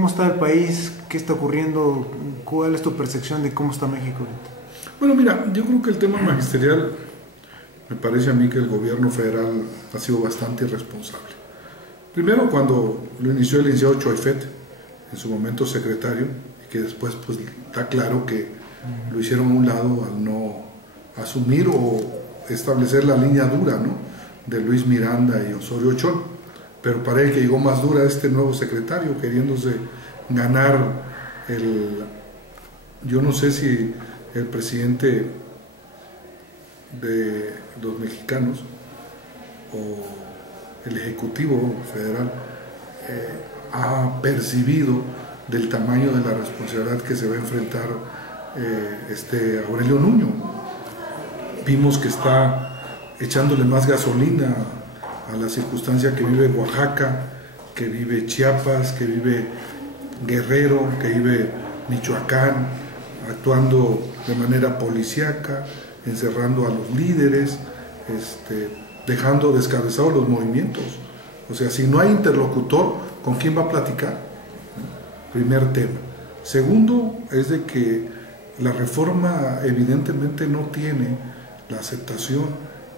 ¿cómo está el país? ¿Qué está ocurriendo? ¿Cuál es tu percepción de cómo está México ahorita? Bueno, mira, yo creo que el tema magisterial, me parece a mí que el gobierno federal ha sido bastante irresponsable. Primero, cuando lo inició el licenciado Choifet, en su momento secretario, y que después pues está claro que lo hicieron a un lado al no asumir o establecer la línea dura, ¿no?, de Luis Miranda y Osorio Chong. Pero parece que llegó más dura este nuevo secretario, queriéndose ganar yo no sé si el presidente de los mexicanos o el Ejecutivo Federal ha percibido del tamaño de la responsabilidad que se va a enfrentar Aurelio Nuño. Vimos que está echándole más gasolina a la circunstancia que vive Oaxaca, que vive Chiapas, que vive Guerrero, que vive Michoacán, actuando de manera policíaca, encerrando a los líderes, dejando descabezados los movimientos. O sea, si no hay interlocutor, ¿con quién va a platicar? Primer tema. Segundo, es de que la reforma evidentemente no tiene la aceptación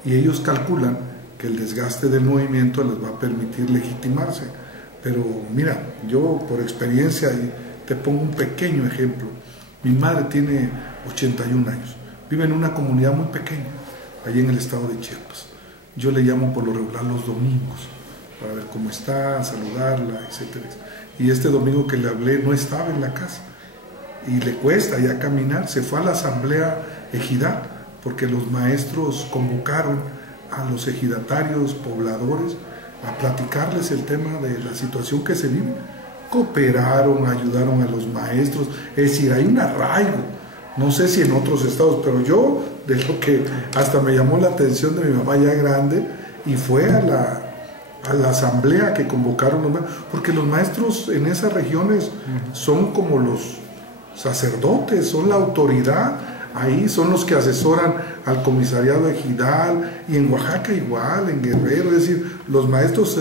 y ellos calculan que el desgaste del movimiento les va a permitir legitimarse. Pero mira, yo por experiencia, y te pongo un pequeño ejemplo, mi madre tiene 81 años, vive en una comunidad muy pequeña, allí en el estado de Chiapas. Yo le llamo por lo regular los domingos, para ver cómo está, saludarla, etcétera. Y este domingo que le hablé no estaba en la casa, y le cuesta ya caminar, se fue a la asamblea ejidal, porque los maestros convocaron a los ejidatarios, pobladores, a platicarles el tema de la situación que se vive. Cooperaron, ayudaron a los maestros, es decir, hay un arraigo, no sé si en otros estados, pero yo, de lo que hasta me llamó la atención de mi mamá ya grande, y fue a la asamblea que convocaron los maestros, porque los maestros en esas regiones son como los sacerdotes, son la autoridad, ahí son los que asesoran al comisariado ejidal, y en Oaxaca igual, en Guerrero, es decir, los maestros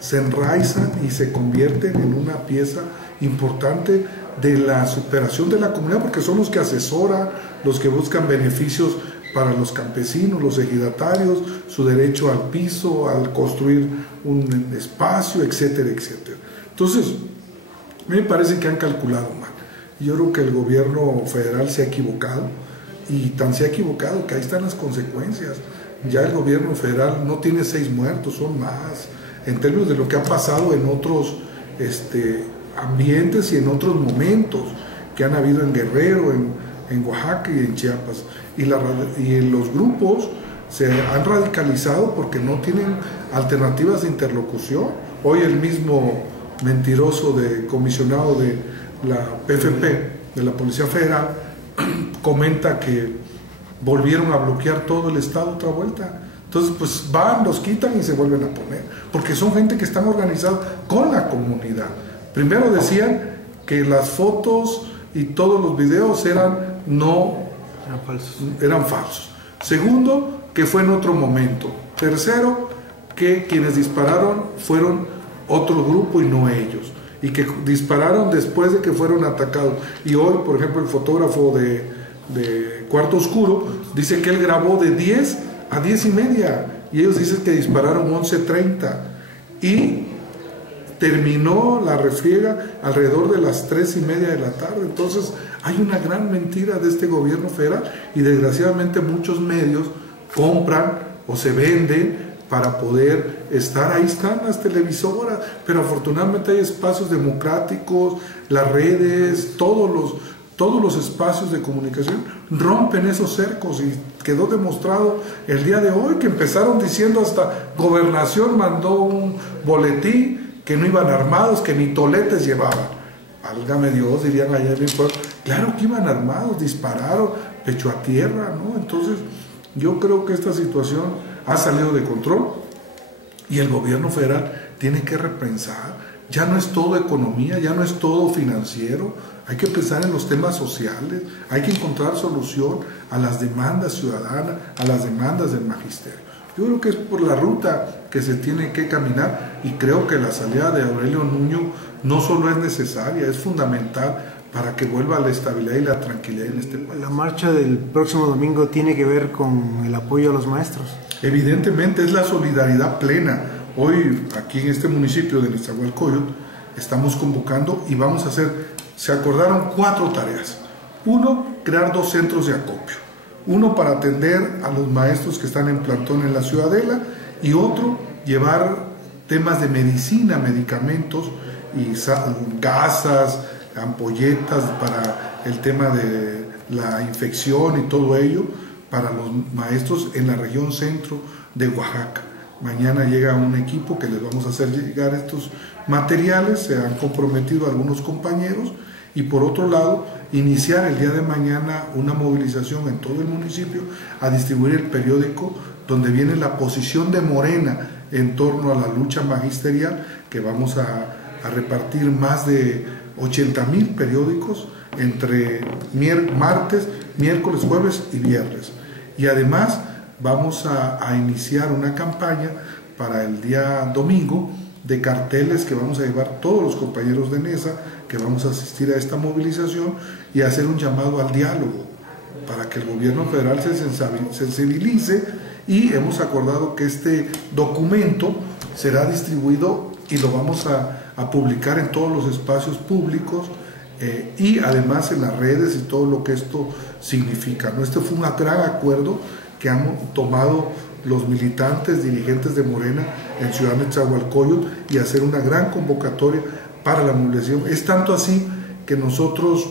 se enraizan y se convierten en una pieza importante de la superación de la comunidad, porque son los que asesoran, los que buscan beneficios para los campesinos, los ejidatarios, su derecho al piso, al construir un espacio, etcétera, etcétera. Entonces, a mí me parece que han calculado mal. Yo creo que el gobierno federal se ha equivocado, y tan se ha equivocado que ahí están las consecuencias. Ya el gobierno federal no tiene 6 muertos, son más, en términos de lo que ha pasado en otros ambientes y en otros momentos que han habido en Guerrero, en Oaxaca y en Chiapas. Y los grupos se han radicalizado porque no tienen alternativas de interlocución. Hoy el mismo mentiroso comisionado de la PFP, de la Policía Federal, comenta que volvieron a bloquear todo el estado otra vuelta. Entonces pues van, los quitan y se vuelven a poner, porque son gente que están organizados con la comunidad. Primero decían que las fotos y todos los videos eran falsos. Segundo, que fue en otro momento. Tercero, que quienes dispararon fueron otro grupo y no ellos, y que dispararon después de que fueron atacados. Y hoy, por ejemplo, el fotógrafo de Cuarto Oscuro dice que él grabó de 10 a 10 y media, y ellos dicen que dispararon 11:30, y terminó la refriega alrededor de las 3:30 de la tarde. Entonces hay una gran mentira de este gobierno federal, y desgraciadamente muchos medios compran o se venden para poder estar. Ahí están las televisoras, pero afortunadamente hay espacios democráticos, las redes, todos los espacios de comunicación rompen esos cercos, y quedó demostrado el día de hoy que empezaron diciendo, hasta Gobernación mandó un boletín que no iban armados, que ni toletes llevaban. Válgame Dios, dirían allá en mi pueblo. Claro que iban armados, dispararon, pecho a tierra, ¿no? Entonces yo creo que esta situación ha salido de control, y el gobierno federal tiene que repensar. Ya no es todo economía, ya no es todo financiero, hay que pensar en los temas sociales, hay que encontrar solución a las demandas ciudadanas, a las demandas del magisterio. Yo creo que es por la ruta que se tiene que caminar, y creo que la salida de Aurelio Nuño no solo es necesaria, es fundamental para que vuelva la estabilidad y la tranquilidad en este país. La marcha del próximo domingo tiene que ver con el apoyo a los maestros. Evidentemente es la solidaridad plena. Hoy aquí en este municipio de Nezahualcóyotl estamos convocando y vamos a hacer, se acordaron 4 tareas. 1, crear 2 centros de acopio. Uno para atender a los maestros que están en plantón en la Ciudadela, y otro llevar temas de medicina, medicamentos y gasas, ampolletas para el tema de la infección y todo ello para los maestros en la región centro de Oaxaca. Mañana llega un equipo que les vamos a hacer llegar estos materiales, se han comprometido algunos compañeros, y por otro lado iniciar el día de mañana una movilización en todo el municipio a distribuir el periódico donde viene la posición de Morena en torno a la lucha magisterial, que vamos a repartir más de 80,000 periódicos entre martes, miércoles, jueves y viernes. Y además vamos a iniciar una campaña para el día domingo de carteles que vamos a llevar todos los compañeros de NESA que vamos a asistir a esta movilización, y hacer un llamado al diálogo para que el gobierno federal se sensibilice, y hemos acordado que este documento será distribuido y lo vamos a publicar en todos los espacios públicos y además en las redes y todo lo que esto significa, ¿no? Este fue un gran acuerdo que han tomado los militantes, dirigentes de Morena en Ciudad Nezahualcóyotl, y hacer una gran convocatoria para la movilización. Es tanto así que nosotros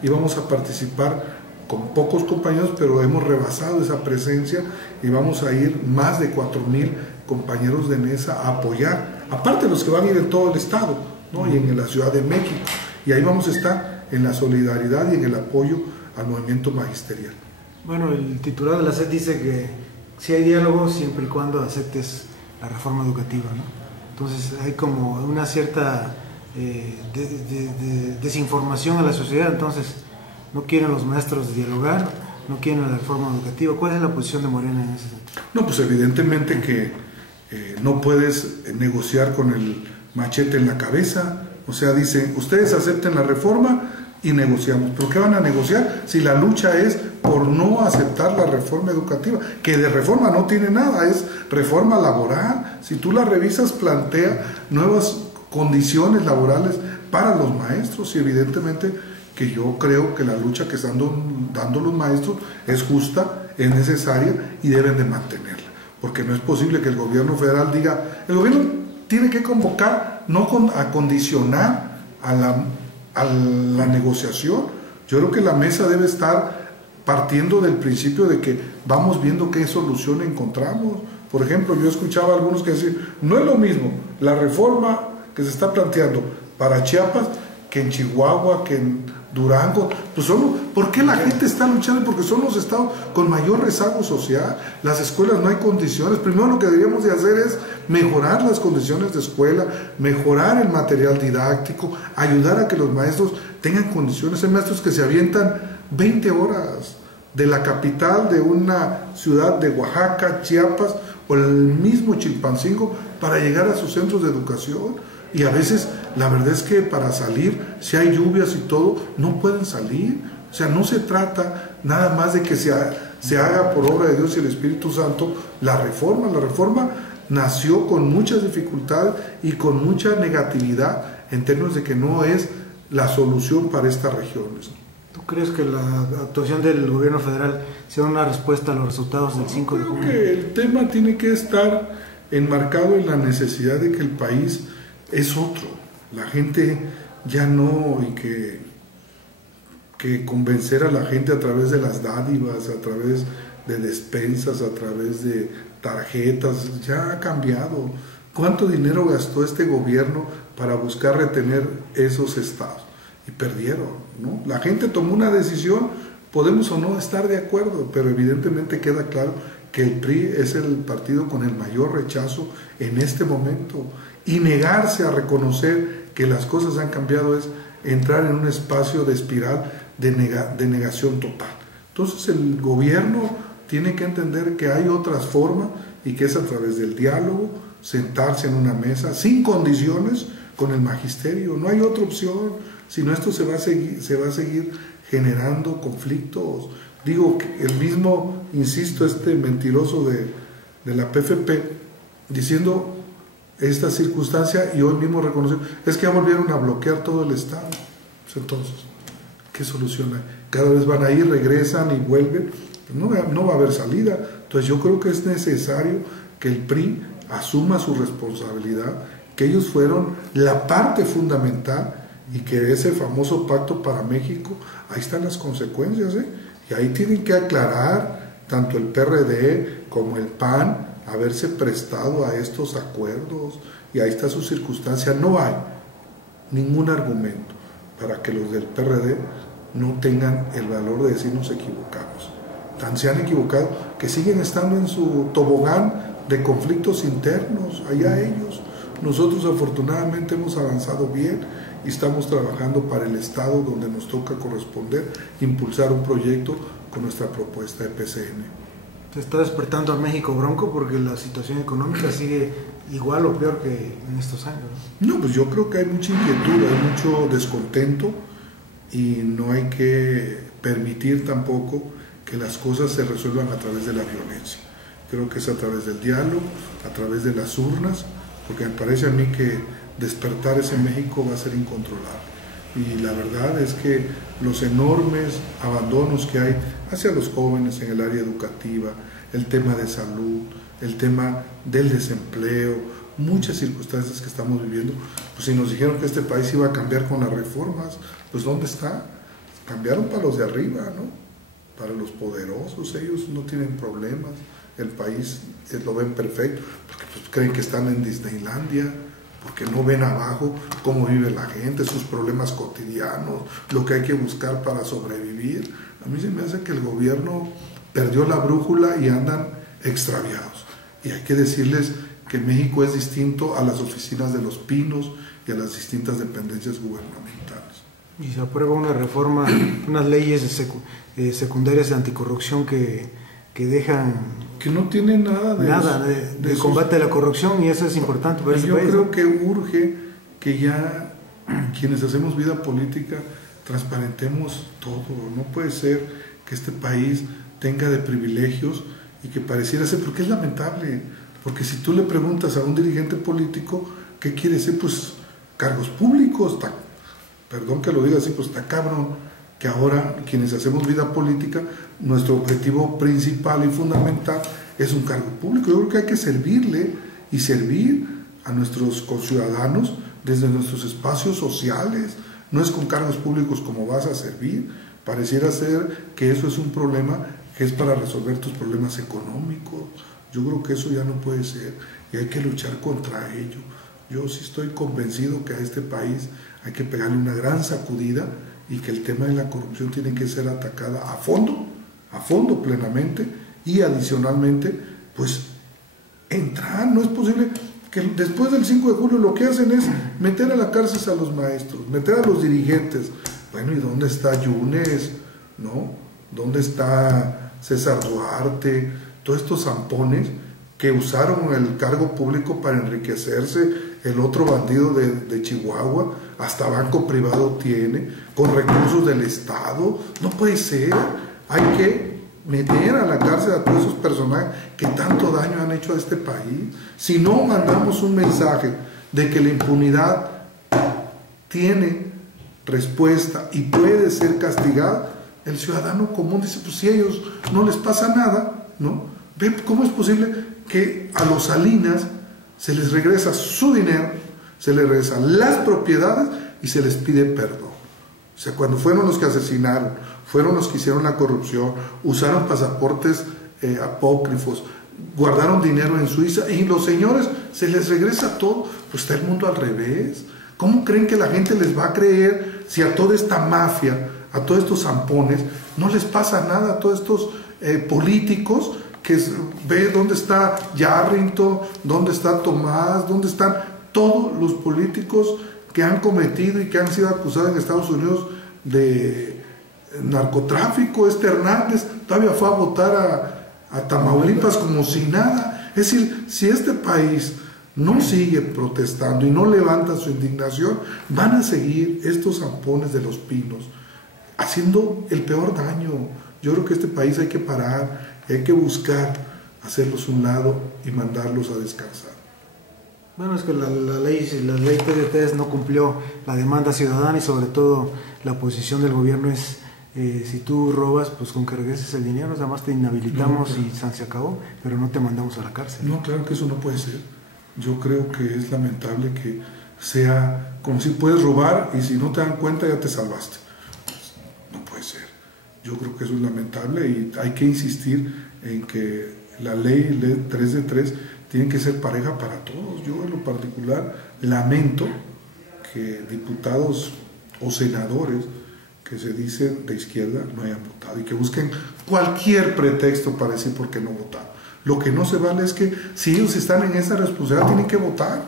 íbamos a participar con pocos compañeros, pero hemos rebasado esa presencia y vamos a ir más de 4,000 compañeros de NESA a apoyar, aparte de los que van a ir en todo el estado, ¿no? Y en la Ciudad de México, y ahí vamos a estar en la solidaridad y en el apoyo al movimiento magisterial. Bueno, el titular de la SED dice que si hay diálogo siempre y cuando aceptes la reforma educativa, ¿no? Entonces hay como una cierta desinformación a la sociedad. Entonces no quieren los maestros dialogar, no quieren la reforma educativa. ¿Cuál es la posición de Morena en ese sentido? No, pues evidentemente que no puedes negociar con el machete en la cabeza. O sea, dicen, ustedes acepten la reforma y negociamos. ¿Pero qué van a negociar si la lucha es por no aceptar la reforma educativa? Que de reforma no tiene nada, es reforma laboral. Si tú la revisas, plantea nuevas condiciones laborales para los maestros, y evidentemente que yo creo que la lucha que están dando los maestros es justa, es necesaria y deben de mantenerla, porque no es posible que el gobierno federal diga, el gobierno tiene que convocar, no a condicionar a la negociación. Yo creo que la mesa debe estar partiendo del principio de que vamos viendo qué solución encontramos. Por ejemplo, yo escuchaba a algunos que decían, no es lo mismo la reforma que se está planteando para Chiapas que en Chihuahua, que en Durango. Pues ¿por qué la gente está luchando? Porque son los estados con mayor rezago social. Las escuelas no hay condiciones. Primero lo que deberíamos de hacer es mejorar las condiciones de escuela, mejorar el material didáctico, ayudar a que los maestros tengan condiciones. Hay maestros que se avientan 20 horas de la capital de una ciudad de Oaxaca, Chiapas o el mismo Chilpancingo para llegar a sus centros de educación. Y a veces la verdad es que para salir, si hay lluvias y todo, no pueden salir. O sea, no se trata nada más de que se haga por obra de Dios y el Espíritu Santo la reforma. La reforma nació con muchas dificultades y con mucha negatividad en términos de que no es la solución para estas regiones. ¿Tú crees que la actuación del gobierno federal sea una respuesta a los resultados del 5 de junio? Creo que el tema tiene que estar enmarcado en la necesidad de que el país es otro. La gente ya no, y que convencer a la gente a través de las dádivas, a través de despensas, a través de tarjetas, ya ha cambiado. ¿Cuánto dinero gastó este gobierno para buscar retener esos estados? Y perdieron, ¿no? La gente tomó una decisión, podemos o no estar de acuerdo, pero evidentemente queda claro que el PRI es el partido con el mayor rechazo en este momento. Y negarse a reconocer que las cosas han cambiado es entrar en un espacio de espiral de negación total. Entonces el gobierno tiene que entender que hay otras formas y que es a través del diálogo, sentarse en una mesa sin condiciones con el magisterio. No hay otra opción, sino esto se va a seguir generando conflictos. Digo, que el mismo, insisto, este mentiroso de la PFP, diciendo esta circunstancia, y hoy mismo reconoció, es que ya volvieron a bloquear todo el Estado. Pues entonces, ¿qué solución hay? Cada vez van a ir, regresan y vuelven, no va a haber salida. Entonces yo creo que es necesario que el PRI asuma su responsabilidad, que ellos fueron la parte fundamental y que ese famoso pacto para México, ahí están las consecuencias, y ahí tienen que aclarar tanto el PRD como el PAN haberse prestado a estos acuerdos, y ahí está su circunstancia. No hay ningún argumento para que los del PRD no tengan el valor de decir nos equivocamos. Tan se han equivocado que siguen estando en su tobogán de conflictos internos, allá ellos. Nosotros afortunadamente hemos avanzado bien y estamos trabajando para el Estado, donde nos toca corresponder, impulsar un proyecto con nuestra propuesta de PCN. Se está despertando a México bronco porque la situación económica sigue igual o peor que en estos años, ¿no? No, pues yo creo que hay mucha inquietud, hay mucho descontento, y no hay que permitir tampoco que las cosas se resuelvan a través de la violencia. Creo que es a través del diálogo, a través de las urnas, porque me parece a mí que despertar ese México va a ser incontrolable. Y la verdad es que los enormes abandonos que hay hacia los jóvenes en el área educativa, el tema de salud, el tema del desempleo, muchas circunstancias que estamos viviendo, pues si nos dijeron que este país iba a cambiar con las reformas, pues ¿dónde está? Cambiaron para los de arriba, ¿no? Para los poderosos, ellos no tienen problemas, el país lo ven perfecto, porque pues creen que están en Disneylandia, porque no ven abajo cómo vive la gente, sus problemas cotidianos, lo que hay que buscar para sobrevivir. A mí se me hace que el gobierno perdió la brújula y andan extraviados. Y hay que decirles que México es distinto a las oficinas de Los Pinos y a las distintas dependencias gubernamentales. Y se aprueba una reforma, unas leyes secundarias de anticorrupción que dejan... Que no tienen nada de combate a la corrupción, y eso es importante para ese país. Yo creo que urge que ya quienes hacemos vida política transparentemos todo. No puede ser que este país tenga de privilegios y que pareciera ser, porque es lamentable, porque si tú le preguntas a un dirigente político qué quiere ser, pues cargos públicos, perdón que lo diga así, pues está cabrón que ahora quienes hacemos vida política, nuestro objetivo principal y fundamental es un cargo público. Yo creo que hay que servirle y servir a nuestros conciudadanos desde nuestros espacios sociales. No es con cargos públicos como vas a servir. Pareciera ser que eso es un problema que es para resolver tus problemas económicos. Yo creo que eso ya no puede ser y hay que luchar contra ello. Yo sí estoy convencido que a este país hay que pegarle una gran sacudida y que el tema de la corrupción tiene que ser atacada a fondo plenamente, y adicionalmente, pues, entrar. No es posible que después del 5 de julio lo que hacen es meter a la cárcel a los maestros, meter a los dirigentes. Bueno, ¿y dónde está Yunes? ¿No? ¿Dónde está César Duarte? Todos estos zampones que usaron el cargo público para enriquecerse. El otro bandido de Chihuahua, hasta banco privado tiene, con recursos del Estado. No puede ser. Hay que meter a la cárcel a todos esos personajes que tanto daño han hecho a este país. Si no mandamos un mensaje de que la impunidad tiene respuesta y puede ser castigada, el ciudadano común dice, pues si a ellos no les pasa nada, ¿no? ¿Ve cómo es posible que a los Salinas se les regresa su dinero, se les regresan las propiedades y se les pide perdón? O sea, cuando fueron los que asesinaron, fueron los que hicieron la corrupción, usaron pasaportes apócrifos, guardaron dinero en Suiza, y los señores se les regresa todo. Pues está el mundo al revés. ¿Cómo creen que la gente les va a creer si a toda esta mafia, a todos estos zampones, no les pasa nada? A todos estos políticos que ve dónde está Yarrington, dónde está Tomás, dónde están todos los políticos que han cometido y que han sido acusados en Estados Unidos de narcotráfico. Hernández todavía fue a votar a Tamaulipas como si nada. Es decir, si este país no sigue protestando y no levanta su indignación, van a seguir estos zampones de los pinos haciendo el peor daño. Yo creo que este país hay que parar, hay que buscar hacerlos a un lado y mandarlos a descansar. Bueno, es que la ley TDT no cumplió la demanda ciudadana y sobre todo la posición del gobierno es si tú robas, pues con que regreses el dinero, nada más te inhabilitamos y se acabó, pero no te mandamos a la cárcel. No, claro que eso no puede ser. Yo creo que es lamentable que sea como si puedes robar y si no te dan cuenta ya te salvaste. Pues, no puede ser. Yo creo que eso es lamentable y hay que insistir en que la ley 3 de 3 tiene que ser pareja para todos. Yo en lo particular lamento que diputados o senadores que se dicen de izquierda no hayan votado y que busquen cualquier pretexto para decir por qué no votaron. Lo que no se vale es que si ellos están en esa responsabilidad tienen que votar.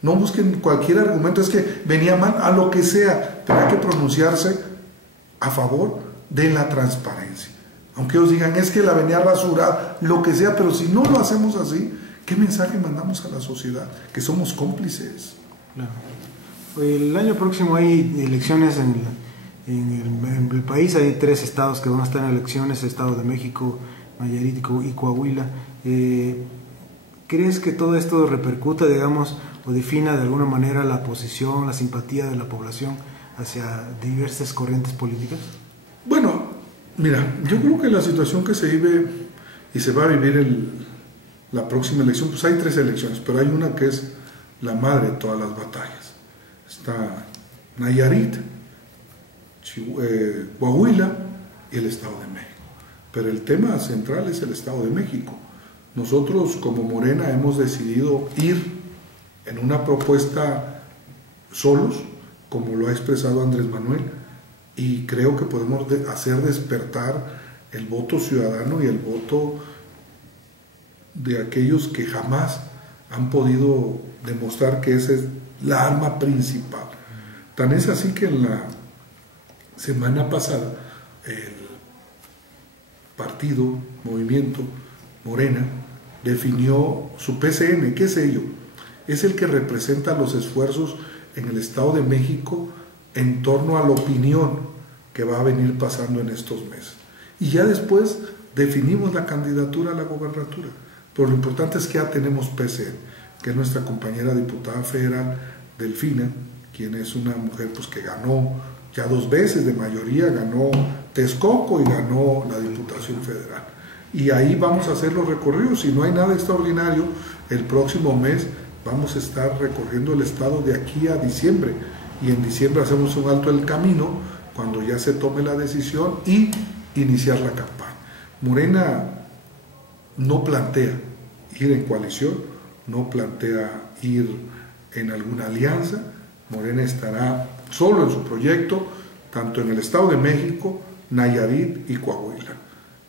No busquen cualquier argumento, es que venía mal, a lo que sea, pero hay que pronunciarse a favor de la transparencia. Aunque ellos digan, es que la venía rasurada, lo que sea, pero si no lo hacemos así, ¿qué mensaje mandamos a la sociedad? Que somos cómplices. Claro. El año próximo hay elecciones en el país, hay 3 estados que van a estar en elecciones, Estado de México, Nayarit y Coahuila. ¿Crees que todo esto repercuta, digamos, o defina de alguna manera la posición, la simpatía de la población hacia diversas corrientes políticas? Bueno, mira, yo creo que la situación que se vive y se va a vivir la próxima elección, pues hay 3 elecciones, pero hay una que es la madre de todas las batallas. Está Nayarit, Coahuila y el Estado de México. Pero el tema central es el Estado de México. Nosotros como Morena hemos decidido ir en una propuesta solos, como lo ha expresado Andrés Manuel, y creo que podemos hacer despertar el voto ciudadano y el voto de aquellos que jamás han podido demostrar que esa es la arma principal. Tan es así que en la semana pasada el partido, movimiento Morena, definió su PCN. ¿Qué es ello? Es el que representa los esfuerzos en el Estado de México en torno a la opinión que va a venir pasando en estos meses. Y ya después definimos la candidatura a la gobernatura. Pero lo importante es que ya tenemos PCN, que es nuestra compañera diputada federal, Delfina, quien es una mujer pues, que ganó ya 2 veces de mayoría, ganó Texcoco y ganó la Diputación Federal. Y ahí vamos a hacer los recorridos. Si no hay nada extraordinario, el próximo mes vamos a estar recorriendo el estado de aquí a diciembre. Y en diciembre hacemos un alto del camino cuando ya se tome la decisión y iniciar la campaña. Morena no plantea ir en coalición, no plantea ir en alguna alianza. Morena estará solo en su proyecto, tanto en el Estado de México, Nayarit y Coahuila.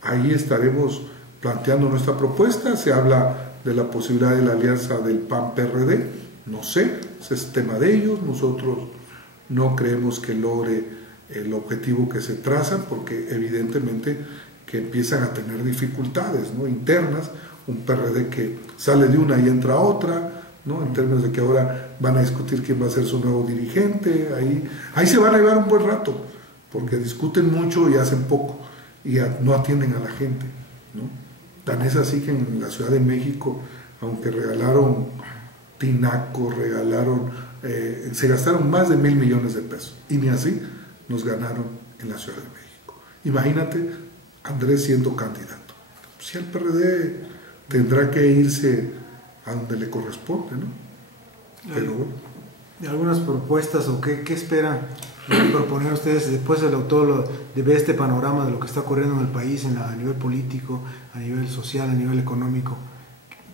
Ahí estaremos planteando nuestra propuesta. Se habla de la posibilidad de la alianza del PAN-PRD, no sé, ese es tema de ellos. Nosotros no creemos que logre el objetivo que se traza, porque evidentemente que empiezan a tener dificultades, ¿no?, internas, un PRD que sale de una y entra a otra, ¿no?, en términos de que ahora van a discutir quién va a ser su nuevo dirigente. Ahí se van a llevar un buen rato, porque discuten mucho y hacen poco, y no atienden a la gente, ¿no? Tan es así que en la Ciudad de México, aunque regalaron tinacos, se gastaron más de 1,000 millones de pesos, y ni así nos ganaron en la Ciudad de México. Imagínate Andrés siendo candidato. Si el PRD tendrá que irse a donde le corresponde, ¿no? Pero bueno. ¿Algunas propuestas o qué esperan proponer ustedes después de ver este panorama de lo que está ocurriendo en el país a nivel político, a nivel social, a nivel económico?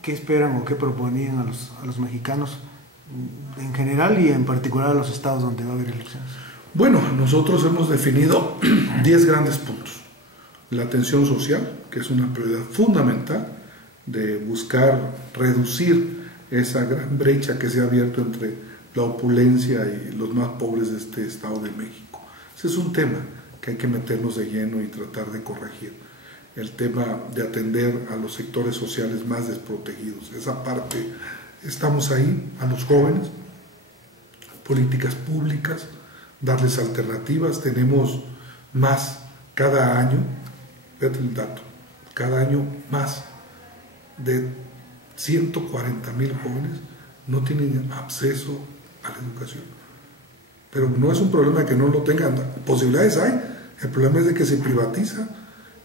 ¿Qué esperan o qué proponían a los mexicanos en general y en particular a los estados donde va a haber elecciones? Bueno, nosotros hemos definido 10 grandes puntos. La atención social, que es una prioridad fundamental de buscar reducir esa gran brecha que se ha abierto entre la opulencia y los más pobres de este Estado de México. Ese es un tema que hay que meternos de lleno y tratar de corregir. el tema de atender a los sectores sociales más desprotegidos. Esa parte, estamos ahí, a los jóvenes, políticas públicas, darles alternativas. Tenemos más cada año, fíjate el dato, cada año más de 140,000 jóvenes no tienen acceso a la educación. Pero no es un problema de que no lo tengan, posibilidades hay, el problema es de que se privatiza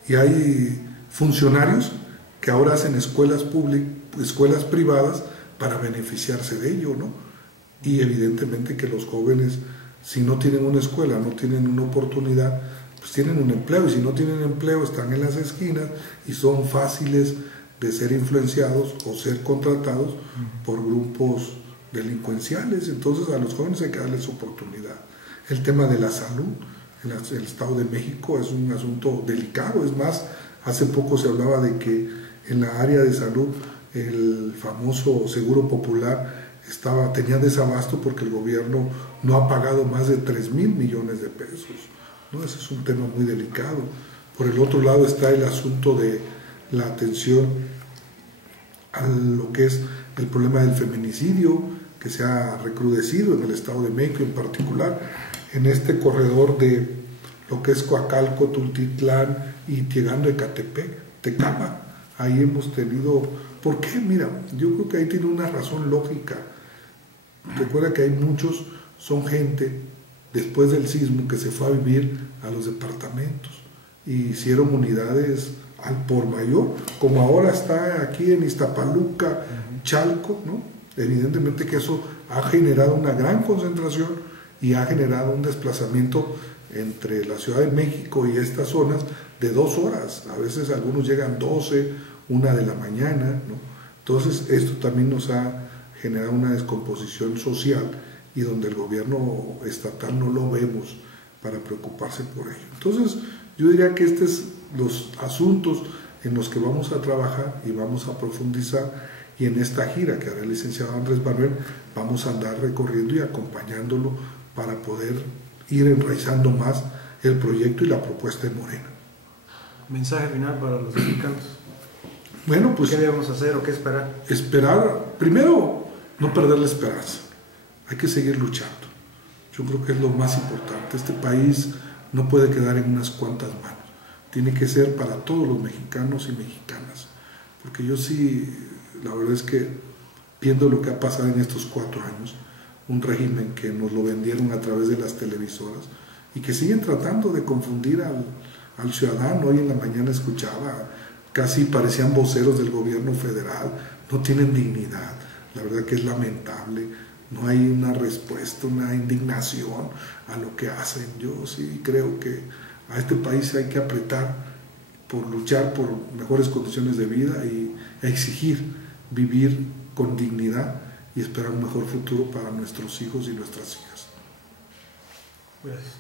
y hay funcionarios que ahora hacen escuelas privadas para beneficiarse de ello, ¿no? Y evidentemente que los jóvenes, si no tienen una escuela, no tienen una oportunidad, pues tienen un empleo, y si no tienen empleo están en las esquinas y son fáciles de ser influenciados o ser contratados por grupos delincuenciales. Entonces a los jóvenes hay que darles oportunidad. El tema de la salud en el Estado de México es un asunto delicado. Es más, hace poco se hablaba de que en la área de salud el famoso Seguro Popular tenía desabasto porque el gobierno no ha pagado más de 3,000 millones de pesos, ¿no? Ese es un tema muy delicado. Por el otro lado está el asunto de la atención a lo que es el problema del feminicidio, que se ha recrudecido en el Estado de México, en particular en este corredor de lo que es Coacalco, Tultitlán y llegando a Ecatepec, Tecama. Ahí hemos tenido... ¿Por qué? Mira, yo creo que ahí tiene una razón lógica. Recuerda que hay muchos, son gente después del sismo que se fue a vivir a los departamentos y hicieron unidades al por mayor, como ahora está aquí en Iztapaluca, Chalco, ¿no? Evidentemente que eso ha generado una gran concentración y ha generado un desplazamiento entre la Ciudad de México y estas zonas de 2 horas. A veces algunos llegan 12, 1 de la mañana, ¿no? Entonces esto también nos ha generado una descomposición social y donde el gobierno estatal no lo vemos para preocuparse por ello. Entonces yo diría que estos son los asuntos en los que vamos a trabajar y vamos a profundizar, y en esta gira que hará el licenciado Andrés Manuel vamos a andar recorriendo y acompañándolo para poder ir enraizando más el proyecto y la propuesta de Morena. Mensaje final para los mexicanos. Bueno, pues ¿qué debemos hacer o qué esperar? Esperar, primero, no perder la esperanza. Hay que seguir luchando. Yo creo que es lo más importante. Este país no puede quedar en unas cuantas manos. Tiene que ser para todos los mexicanos y mexicanas. Porque yo sí, la verdad es que viendo lo que ha pasado en estos 4 años, un régimen que nos lo vendieron a través de las televisoras y que siguen tratando de confundir al ciudadano. Hoy en la mañana escuchaba, casi parecían voceros del gobierno federal, no tienen dignidad. La verdad que es lamentable, no hay una respuesta, una indignación a lo que hacen. Yo sí creo que a este país hay que apretar por luchar por mejores condiciones de vida y exigir vivir con dignidad y esperar un mejor futuro para nuestros hijos y nuestras hijas. Gracias.